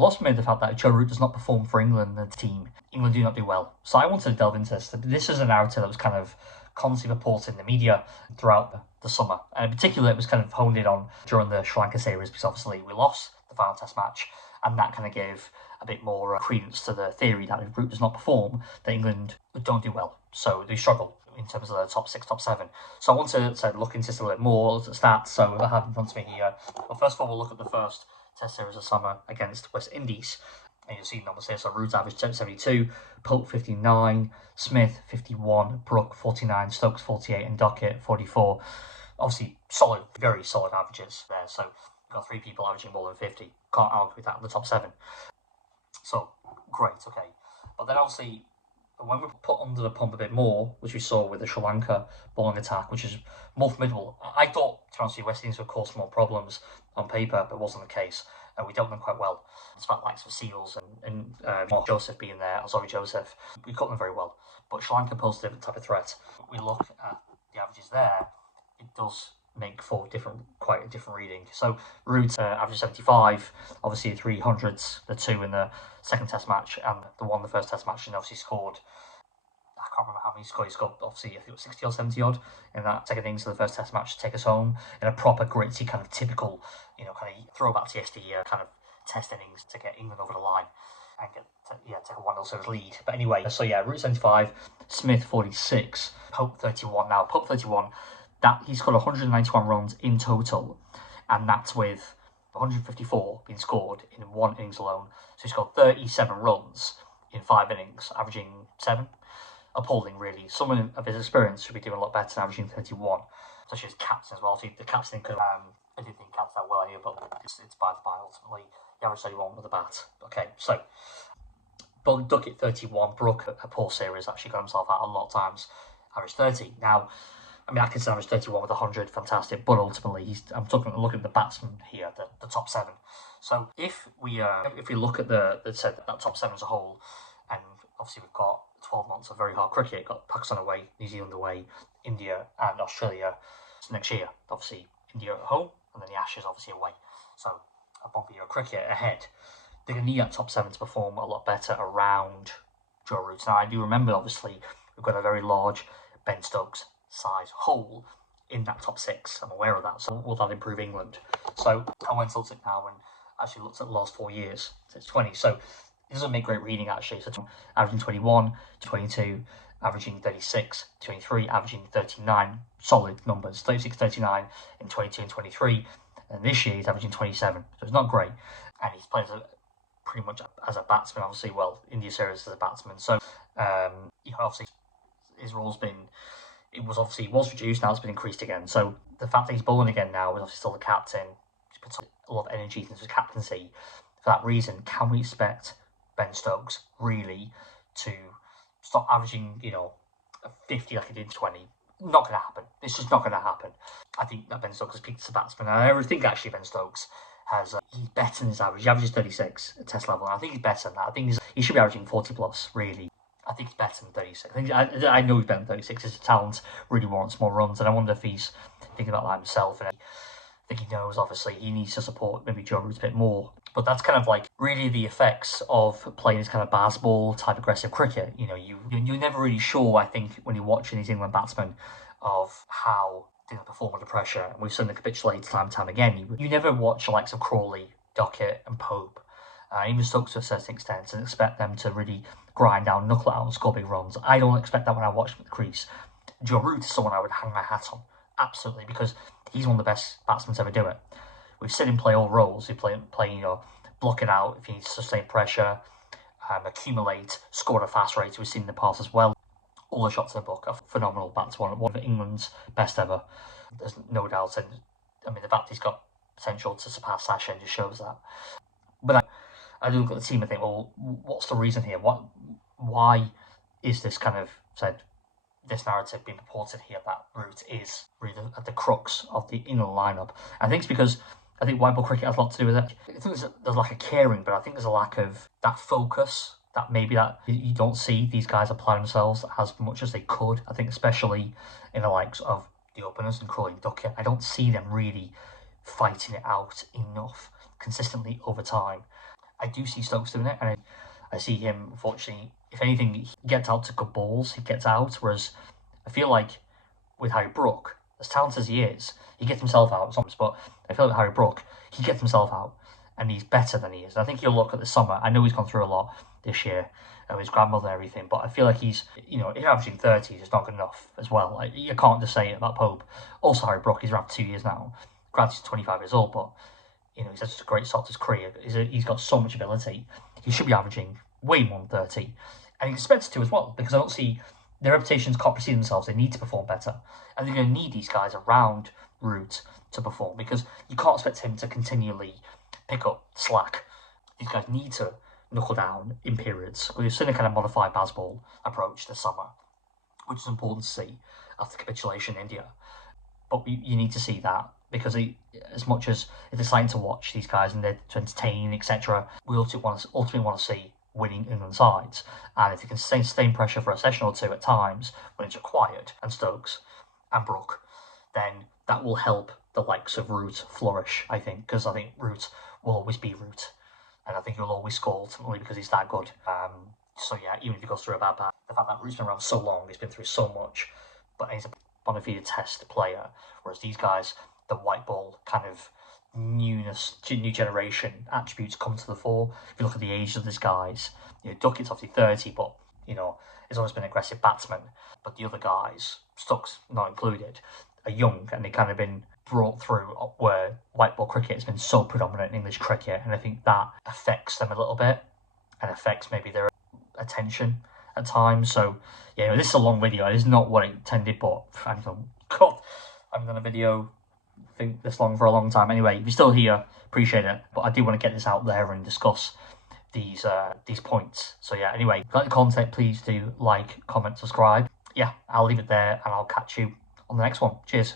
lost me the fact that Joe Root does not perform for England and the team. England do not do well. So I wanted to delve into this. This is a narrative that was kind of constantly reported in the media throughout the summer. And in particular, it was kind of honed in on during the Sri Lanka series, because obviously we lost the final test match, and that kind of gave a bit more credence to the theory that if Root does not perform, that England don't do well. So they struggle in terms of the top 6, top 7. So I want to look into this a little bit more, look at stats. So I have in front of me here. Well, first of all, we'll look at the first test series of summer against West Indies. And you'll see numbers here. So Root's average 72, Pope 59, Smith 51, Brook 49, Stokes 48, and Dockett 44. Obviously, solid, very solid averages there. So you've got 3 people averaging more than 50. Can't argue with that in the top 7. So great, okay. But then obviously, when we put under the pump a bit more, which we saw with the Sri Lanka bowling attack, which is more formidable, I thought, to be honest with you, West Indies would cause more problems on paper, but it wasn't the case. We dealt with them quite well. Despite the likes of Seals and Mark Joseph being there, Azori Joseph, we got them very well. But Sri Lanka posed a different type of threat. We look at the averages there, it does make for quite a different reading. So Root average 75, obviously 300s, the 2 in the second test match, and the 1 in the first test match, and obviously scored, I can't remember how many he scored. He scored, obviously, I think it was 60 or 70 odd in that second innings of the first test match to take us home in a proper gritty, kind of typical, kind of throwback to yesteryear kind of test innings to get England over the line and take a 1-0 series lead. But anyway, so yeah, Root 75, Smith 46, Pope 31. Now, Pope 31, that he scored 191 runs in total, and that's with 154 being scored in 1 innings alone. So he scored 37 runs in 5 innings, averaging 7. Appalling, really. Someone of his experience should be doing a lot better than averaging 31, especially as captain as well. So the captain could I didn't think captain that well anyway, but it's by the by ultimately. He averaged 31 with the bat. Okay, so Duckett 31, Brook, a poor series, actually got himself out a lot of times, averaged 30. Now, I mean, Atkinson averaged 31 with 100, fantastic, but ultimately, I'm looking at the batsmen here, the top 7. So if we look at that top 7 as a whole, and obviously we've got 12 months of very hard cricket, got Pakistan away, New Zealand away, India and Australia next year. Obviously, India at home, and then the Ashes obviously away. So a bumper year of cricket ahead. They're going to need that top 7 to perform a lot better around Joe Root. Now, I do remember, obviously, we've got a very large Ben Stokes size hole in that top 6. I'm aware of that. So will that improve England? So I went to look at it now and actually looked at the last 4 years since 20. So it doesn't make great reading, actually. So averaging 21, 22, averaging 36, 23, averaging 39. Solid numbers. 36, 39 in 22 and 23. And this year he's averaging 27. So it's not great. And he's playing pretty much as a batsman, obviously. Well, India series as a batsman. So, obviously his role's been... It was reduced, now it's been increased again. So the fact that he's bowling again now, is obviously still the captain. He's put a lot of energy into his captaincy. For that reason, can we expect Ben Stokes really to stop averaging, 50 like he did in 20? Not going to happen. It's just not going to happen. I think that Ben Stokes has peaked as a batsman. And I think actually Ben Stokes has he's better than his average. He averages 36 at test level. And I think he's better than that. I think he should be averaging 40 plus, really. I think he's better than 36. I know he's better than 36. His talent really warrants more runs. And I wonder if he's thinking about that himself. And I think he knows, obviously, he needs to support maybe Joe Root a bit more. But that's kind of like really the effects of playing this kind of baseball type aggressive cricket. You're never really sure, I think, when you're watching these England batsmen, of how they perform under pressure. And we've seen them capitulate time and time again. You never watch the likes of Crawley, Dockett and Pope, even Stokes to a certain extent, and expect them to really grind down, knuckle it out and score big runs. I don't expect that when I watch them at the crease. Joe Root is someone I would hang my hat on, absolutely, because he's one of the best batsmen to ever do it. We've seen him play all roles. He play block it out if he needs to sustain pressure, accumulate, score at a fast rate. We've seen in the past as well. All the shots in the book are phenomenal batsman, one of England's best ever. There's no doubt. And I mean, the fact he's got potential to surpass Sachin just shows that. But I do look at the team and think, well, what's the reason here? Why is this kind of this narrative being purported here that Root is really at the crux of the England lineup? I think it's because I think white ball cricket has a lot to do with it. I think there's lack of caring, but I think there's a lack of that focus that maybe that you don't see these guys apply themselves as much as they could. I think especially in the likes of the openers and Crawley and Duckett, I don't see them really fighting it out enough consistently over time. I do see Stokes doing it, and I see him, unfortunately, if anything, he gets out to good balls, he gets out, whereas I feel like with Harry Brook, as talented as he is, he gets himself out sometimes, but I feel like Harry Brook, he gets himself out, and he's better than he is. And I think you'll look at the summer, I know he's gone through a lot this year, his grandmother and everything, but I feel like he's, if averaging 30 is not good enough as well. Like, you can't just say it about Pope. Also, Harry Brook, he's around 2 years now. Granted, he's 25 years old, but he's had such a great start to his career. He's got so much ability. He should be averaging way more than 30. And he's expected to as well, because I don't see their reputations can't precede themselves. They need to perform better. And they're going to need these guys around Root to perform, because you can't expect him to continually pick up slack. These guys need to knuckle down in periods. We've seen a kind of modified baseball approach this summer, which is important to see after capitulation in India. But you need to see that, because as much as it's exciting to watch these guys and they're to entertain, etc., we ultimately want to see winning England sides. And if you can sustain pressure for a session or two at times when it's required, and Stokes and Brook, then that will help the likes of Root flourish, I think, because I think Root will always be Root. And I think he'll always score ultimately because he's that good. So yeah, even if he goes through a bad patch, the fact that Root's been around so long, he's been through so much, but he's a bona fide test player. Whereas these guys, the white ball kind of new generation attributes come to the fore. If you look at the age of these guys, Duckett's obviously 30, but he's always been an aggressive batsman. But the other guys, Stokes not included, are young, and they've kind of been brought through where white ball cricket has been so predominant in English cricket, and I think that affects them a little bit and affects maybe their attention at times. So yeah, this is a long video. It is not what I intended, but I haven't done a video think this long for a long time. Anyway, if you're still here, appreciate it. But I do want to get this out there and discuss these points. So yeah, anyway, if you like the content, please do like, comment, subscribe. Yeah, I'll leave it there, and I'll catch you on the next one. Cheers.